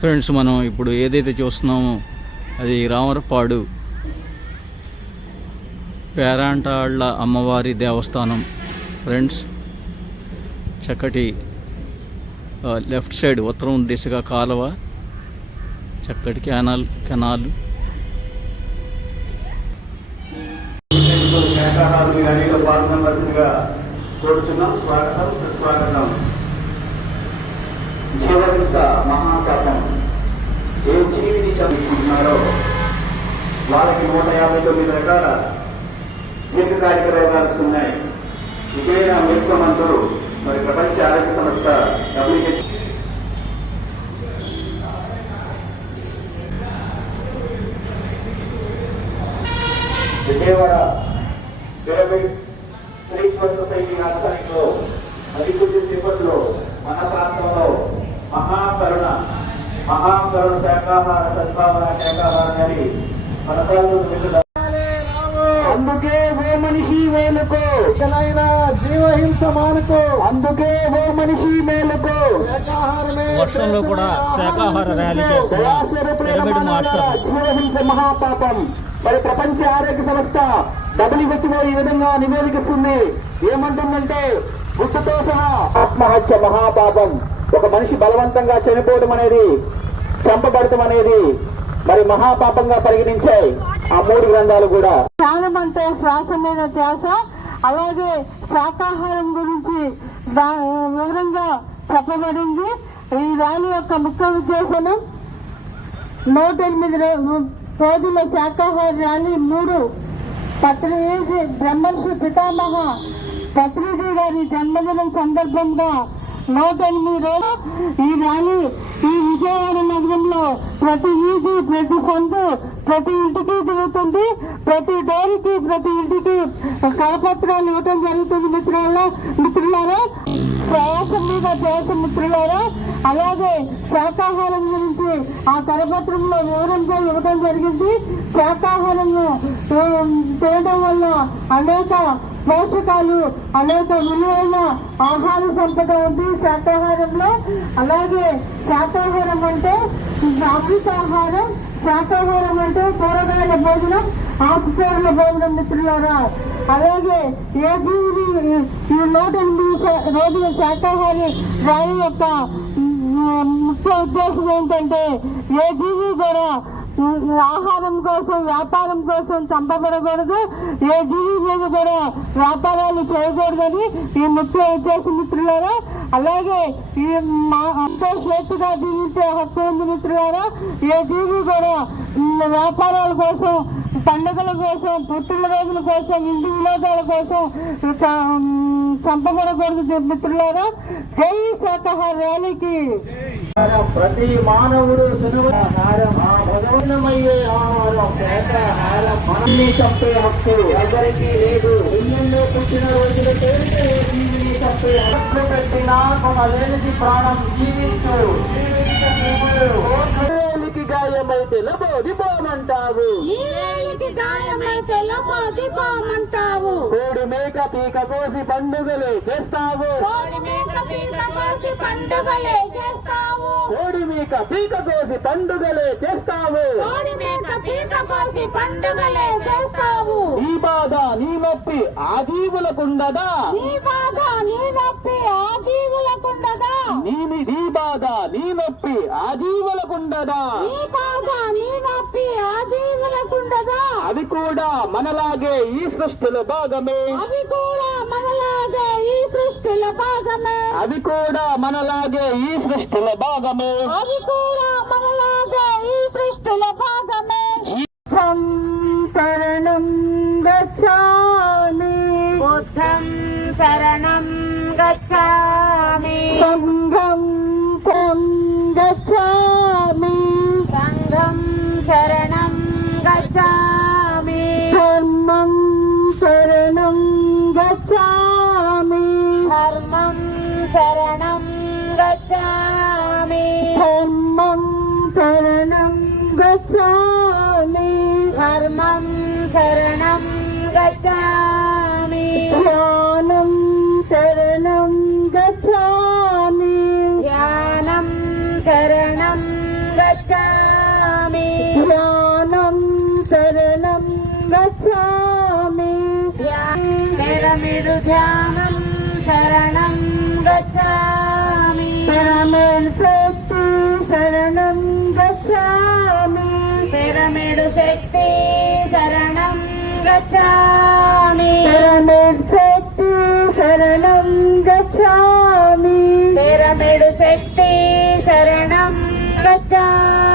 Friends మనం ఇప్పుడు ఏదైతే చూస్తున్నామో అది రామరపాడు పేరాంటాళ్ళ అమ్మవారి దేవస్థానం. ఫ్రెండ్స్ చక్కటి లెఫ్ట్ సైడ్ ఉత్తరం దిశగా కాలువ చక్కటి కెనాల్ కెనాల్ కోరుతున్నాం స్వాగతం సుస్వాగతం. జీవహింస మహాపాపం. ఏ జీవిని చదువుకుంటున్నారో వాళ్ళకి నూట యాభై తొమ్మిది రకాల దీర్ఘకాలిక రోగాలు ఉన్నాయి ఇదే నా మేల్కొమంటూ మరి ప్రపంచ ఆరోగ్య సంస్థ W H Vijayawada pyramid Srishwara society ఆధ్వర్యంలో అది కొద్ది సేపట్లో మన ప్రాంతంలో మహాకరుణ మహాకరుణ శాఖాహార సద్భావన శాఖాహార అని కొనసాగుతున్న అందుకే ఓ మనిషి మేలుకో ఇకనైనా జీవహింస మానుకో. అందుకే ఓ మనిషి మేలుకో వర్షంలో కూడా శాఖాహార ర్యాలీ చేస్తున్న పిరమిడ్ మాస్టర్. జీవహింస మహాపాపం. మరి ప్రపంచ ఆరోగ్య సంస్థ డబ్ల్యూహెచ్ఓ ఈ విధంగా నివేదిస్తుంది ఏమంటుందంటే గుర్తుతో సహా ఆత్మహత్య మహాపాపం. ఒక మనిషి బలవంతంగా చనిపోవడం అనేది చంపబడటం అనేది మరి మహాపాపంగా పరిగణించాయి ఆ మూడు గ్రంథాలు కూడా. ప్రాణం అంటే శ్వాస మీద ధ్యాస అలాగే శాకాహారం గురించి వివరంగా చెప్పబడింది. ఈ ర్యాలీ యొక్క ముఖ్య ఉద్దేశం నూట ఎనిమిది రోజుల శాకాహార ర్యాలీ మూడు పత్రిజీ బ్రహ్మర్షి పితామహ పత్రిజీ గారి జన్మదినం సందర్భంగా నూట ఎనిమిది రోజులు ఈ ర్యాలీ ఈ విజయవాడ నగరంలో ప్రతి వీధి ప్రతి సందు ప్రతి ఇంటికి తిరుగుతుంది. ప్రతి డోరికి ప్రతి ఇంటికి కరపత్రాలు ఇవ్వటం జరుగుతుంది మిత్రుల మిత్రులారా. ప్రయాసం మీద ప్రయాసం మిత్రులారా. అలాగే శాకాహారం గురించి ఆ కరపత్రంలో వివరంగా ఇవ్వడం జరిగింది. శాకాహారం తినడం వల్ల అనేక పోషకాలు అనేక విలువైన ఆహార సంపద ఉంది శాకాహారంలో. అలాగే శాకాహారం అంటే అమృతాహారం శాకాహారం అంటే కూరగాయల భోజనం ఆకుకూరల భోజనం మిత్రులారా. అలాగే ఏ జీవి ఈ నూట ఎనిమిది రోజుల శాకాహారి ర్యాలీ యొక్క ముఖ్య ఉద్దేశం ఏంటంటే ఏ జీవి కూడా ఆహారం కోసం వ్యాపారం కోసం చంపబడకూడదు. ఏ జీవి మీద కూడా వ్యాపారాలు చేయకూడదని ఈ ముఖ్య ఉద్దేశం మిత్రులారా. అలాగే ఈ మా అంతా స్వేచ్ఛగా జీవించే హక్కు ఉంది మిత్రులారా ఏ జీవి కూడా వ్యాపారాల కోసం పండుగల కోసం పుట్టిన రోజుల కోసం ఇంటి వినోదాల కోసం చ- చంపబడకూడదు మిత్రులారా. జై శాఖ ర్యాలీకి ప్రతి మానవుడు ఆ భగవనమయ్యే ఆహారం. శాఖాహారం మనల్ని చంపే హక్కు. ఎవరికి లేదు. ఎన్నెన్నో పుట్టిన రోజుల జీవిని చంపే హక్కు పెట్టినా కొనలేనిది ప్రాణం జీవించు. జీవించు గాయమైతే లబోది పోమంటావు ఈవేళకి గాయమైతే లబోది పోమంటావు కోడి మేక పీక కోసి పండుగలే చేస్తావు. కోడి మేక పీక కోసి పండుగలే కోడి మేక పీక కోసి పండుగలే చేస్తావు. నీ బాధ నీ నొప్పి ఆ జీవులకుండదా? నీ బాధ నీ నొప్పి ఆ జీవులకుండదా? నీ నీ బాధ నీ నొప్పి ఆ జీవులకుండదా? నీ బాధ నీ నొప్పి ఆ జీవులకుండదా? అవి కూడా మనలాగే ఈ సృష్టిలో భాగమే. అవి కూడా మనలాగే ఈ సృష్టిలో భాగమే. అవి కూడా మనలాగే ఈ సృష్టిలో భాగమే. అవి కూడా మనలాగే ఈ సృష్టిలో భాగమే. శరణం గచ్చామి. బుద్ధం శరణం గచ్చామి. गच्छामि ध्यानं शरणं गच्छामि ध्यानं शरणं गच्छामि ध्यानं शरणं गच्छामि ध्यानं शरणं गच्छामि शरणं गच्छामि शक्ति గచ్చామి పిరమిడ్ శక్తి శరణం గచ్చామి పిరమిడ్ శక్తి శరణం గచ్చామి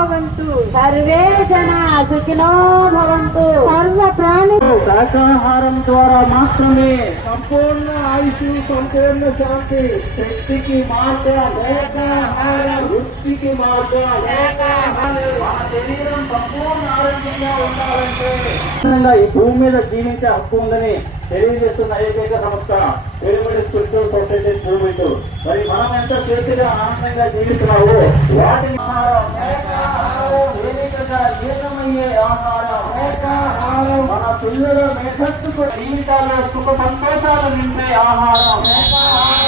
భవంతు. సర్వే జనా సుఖినో భవంతు. సర్వ ప్రాణి శాకాహారం ద్వారా మాత్రమే సంపూర్ణ ఆయుష్ సంపూర్ణ శాంతి శక్తికి మార్గం శాకాహారం వృత్తికి మార్గం మన శరీరం సంపూర్ణ ఆరోగ్యంగా ఉండాలంటే ఈ భూమి మీద జీవించే హక్కు ఉందని తెలియజేస్తున్న ఏకైక సంస్థ పిరమిడ్ స్పిరిచువల్ సొసైటీ భూమితో మరి మనం ఎంత చేతిగా ఆనందంగా జీవిస్తున్నావో వాటి ఆహారం వేదికగా జీర్ణమయ్యే ఆహారం. శాకాహారం మన పిల్లల మేధస్సుకు జీవితాల్లో సుఖ సంతోషాలు నింపే ఆహారం. శాకాహారం